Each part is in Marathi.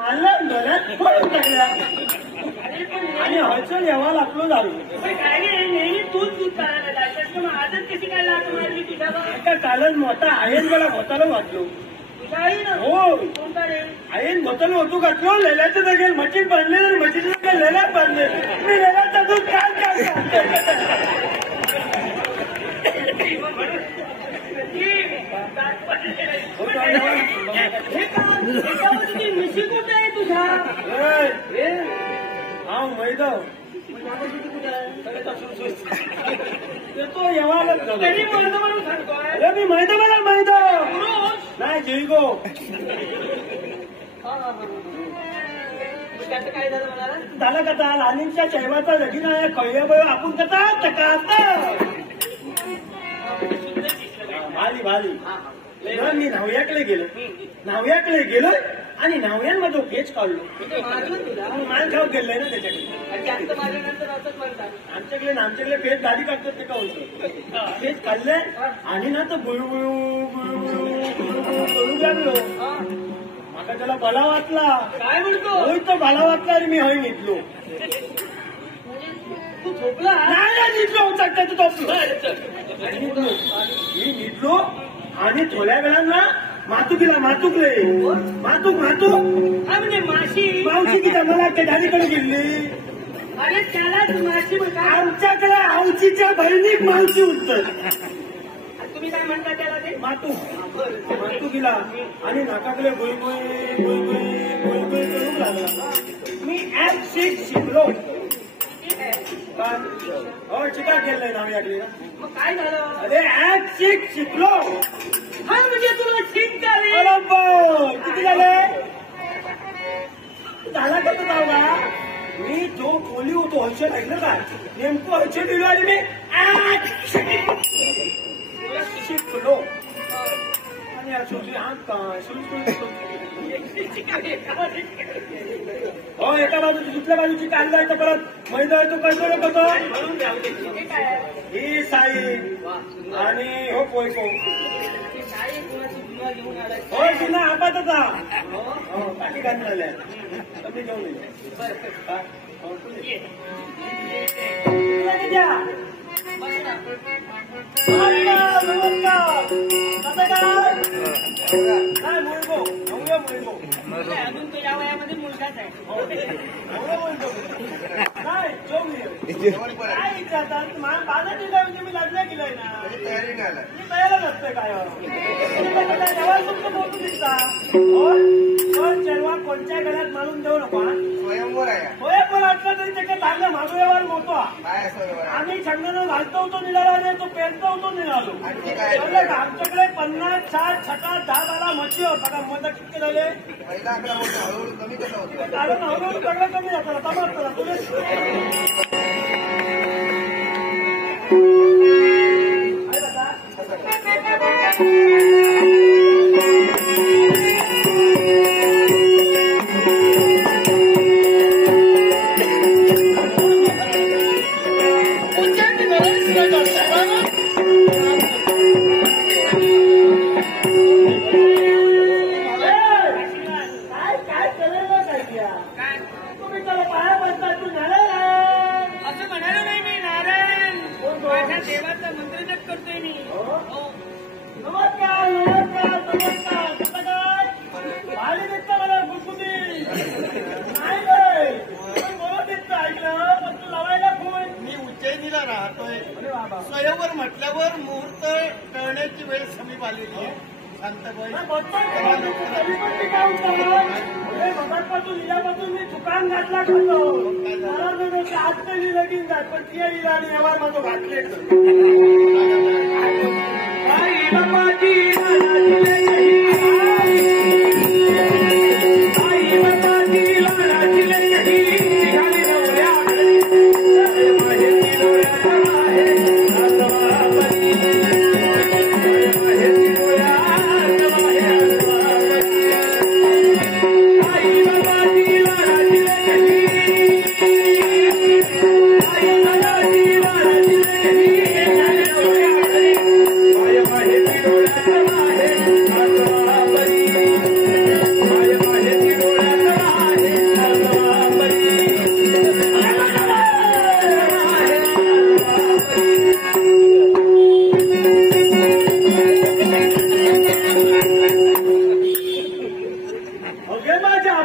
मानला डोळ्यात पडून टाकला आणि हळचल यावा लागलो झालो. काय नेहमी तूच दूध काढायला जायचं मग आजच कशी काय लाट मारली तुझ्यावर? एका कालच मोठा आयन मला भोताला वाटलो. तुझ्या आई ना हो कोणता रे? आईन भोताला होतो घातलो. लेल्याचं जागेल मशीन बांधले आणि मशीन लेल्यात बांधले. मी लेल्याचा दूध काय मिशी कुठे आहे तुझा? हा मैदा तो येवालाच तरी म्हणतो म्हणून सांगतोय. अरे मी मैदा मला मैदा नाही जैगो. त्याचं काय झालं मला? झालं कथा लहानीच्या शैवाचा लगीन आहे कळ्या आपण कथा चका भाली भाली मी न्हाव्याकडे गेलो आणि न्हाव्यांमध्ये पेच काढलो. माल खाऊ गेलोय ना त्याच्याकडे. आमच्याकडे पेच गाडी काढतात ते का होतं. पेच काढले आणि ना तर बुळू करू लागलो. माका त्याला बला वाचला. काय म्हणतो? होय तो बला वाचला आणि मी हय निघलो. तू झोपला? नाही निघलो चटकाचं टोपलो. मी निघलो आणि थोड्या वेळांना मातुकीला मातुकले मातूक म्हणजे माशी मावशी तिच्या मला त्या गाडीकडे गेली. अरे त्यालाच माशी म्हणता. आमच्याकडे आवशीच्या बहिणीक मावशी उत्तर. तुम्ही काय म्हणता त्याला? ते मातुकीला आणि नाकाकडे गोई करू लागला. मी ऍप शिकलो. हो शिका केलंय नाव याकडे. मग काय झालं? अरे ऍप शिकलो. हा म्हणजे तुला ठीक झाली. किती झाले? झाला कसं जावला? मी जो बोली होतो हर्षद ऐकलं का? नेमकं हर्षद दिलो आणि मी शिकलो. आणि अशी हो एका बाजूची दुसऱ्या बाजूची कांदा आहे तर परत मैदा येतो कळतो कसं. ही साई आणि हो पोयको हो जुना आपातचा हो पाठी घालून आल्या तुम्ही घेऊन अजून तो या वयामध्ये मुलगाच आहे. नाही काय विचारतात माझं दिलं म्हणजे मी लग्न केलंय ना. मी तयार नसते काय जेव्हा तुमचं मोठं दिसता पण जेव्हा कोणत्या घरात मारून देऊ नका. स्वयंवर असला तरी त्याच्या चांगला मागव्यवहार मोठा. आम्ही छंदानं घालतो होतो निघाला आणि तो पेरतो होतो निघालो. आमच्याकडे 50, 60, 60, 10 12 म्हशी होता. मत किती झाले? कारण हळूहळू सगळं कमी जातं. आता तुम्ही देवाचा मंत्र जप करतोय मी. नमस्कार भारी दिसतं मला गुलगुली. नाही मला दिसतं ऐकलं पण तू लावायला फोन. मी उज्जैनीला राहतोय. स्वयंवर म्हटल्यावर मुहूर्त टळण्याची वेळ समीप आलेली आहे. शांतबाई भगतपासून लिहिल्यापासून मी दुकान घातला खातो. मला आज लगीन जात पण ती लिहिला आणि व्यवहार माझं घातले. आहे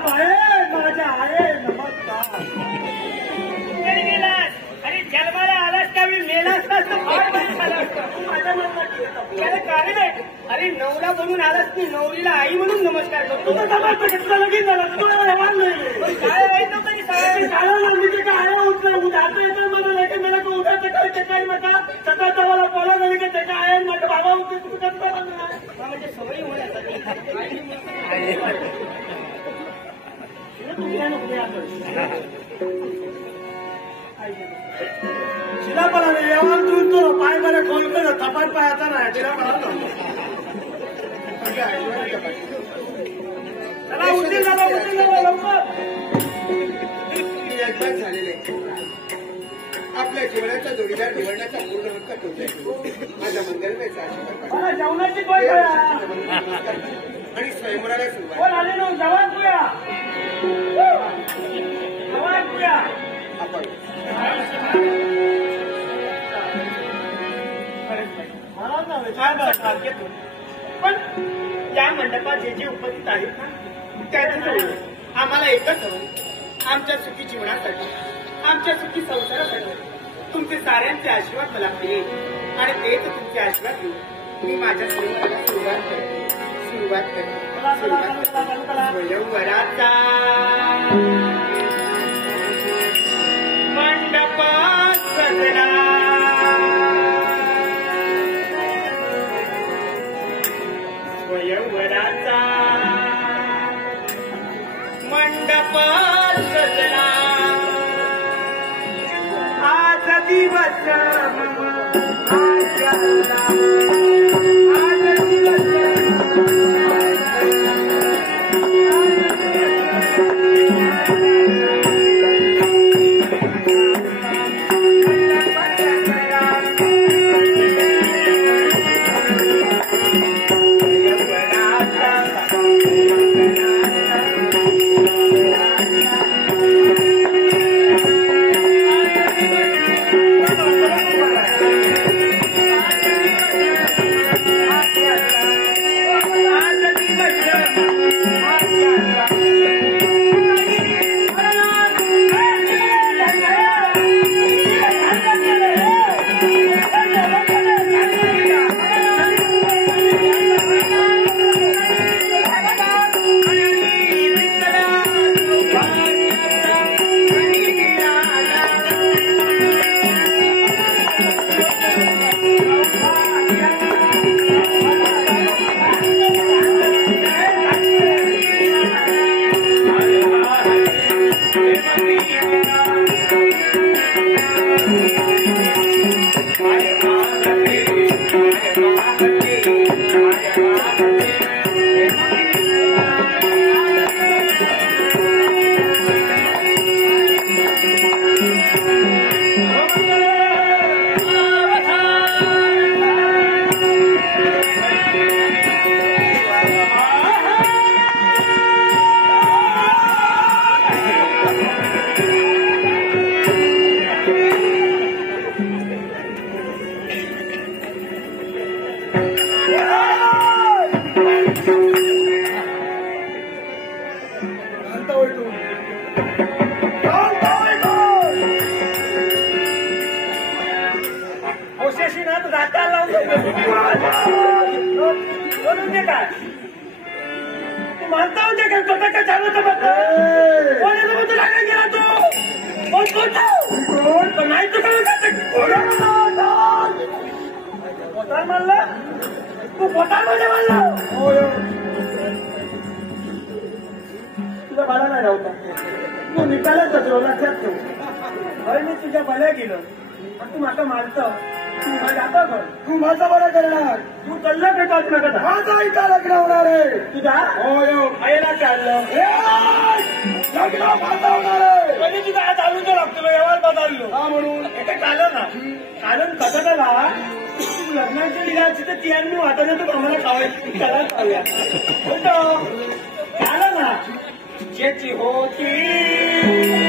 बाहेर माझ्या आहे नमस्कार. कुठे गेलास? अरे जन्माला आलास का मी मेला असतास तर फार बरं झालं असतं. माझ्या मनात त्याला कारण आहे. अरे नवरा म्हणून आलास मी नवरीला आई म्हणून नमस्कार करतो. तुझं समजतं की तुला लगेच झालं तुला व्यवहार नाही. काय व्हायचं तरी सगळ्यांनी झालं मी ते काय उठलं उठाचं येतं मला नाही का मला का उठाचं काही ते काही नका सकाळचं मला बोला नाही का ते काय आहे माझ्या बाबा उठते तुम्ही कसं काय म्हणणार म्हणजे सवयी होण्यासाठी शिलापणा व्यवहार तुमतो पाय मला खोलतो थपाट पायाचा नाही शिलापणा चला उशीर झाला लवकर. यजमान झालेले आपल्या जीवनाचा जोडीदार निवडण्याचा पूर्ण हक्क तुमच्या माझ्या मंगलमयचा आशीर्वाद मला जेवणाची पाय आणि स्वयंवराला सुरुवात. कोण आले ना जवान पुया जवान पुया आपण पण या मंडपात जे उपस्थित आहेत ना त्यातून आम्हाला एकच हवं. आमच्या सुखी जीवनासाठी आमच्या सुखी संसारासाठी तुमचे साऱ्यांचे आशीर्वाद मला मिळेल आणि तेच तुमचे आशीर्वाद घेऊन मी माझ्या सुरुवात करते. स्वयंवराचा मंडप सजला स्वयंवराचा मंडप सजला आज दिवस आज दिवस तुला मला नाही राहता तू निकालाच बसलो लक्षात ठेव. अरे मी तुझ्या भल्या गेलं आणि तू माझं मारतं तू माझा कर तू माझा बरा करणार तू कल्ला भेटात नका माझा ऐका लग्न होणार आहे तुझा आईला चाललं लग्न माझा होणार आहे कधी तुझा आज आलू तर लागतो व्यवहार बदललो हा म्हणून हे चाललं ना कारण कसं झाला तू लग्नाची निघायची तर तियांनी वाटायला तर आम्हाला खावायची त्याला खाऊया झालं ना ज्याची होती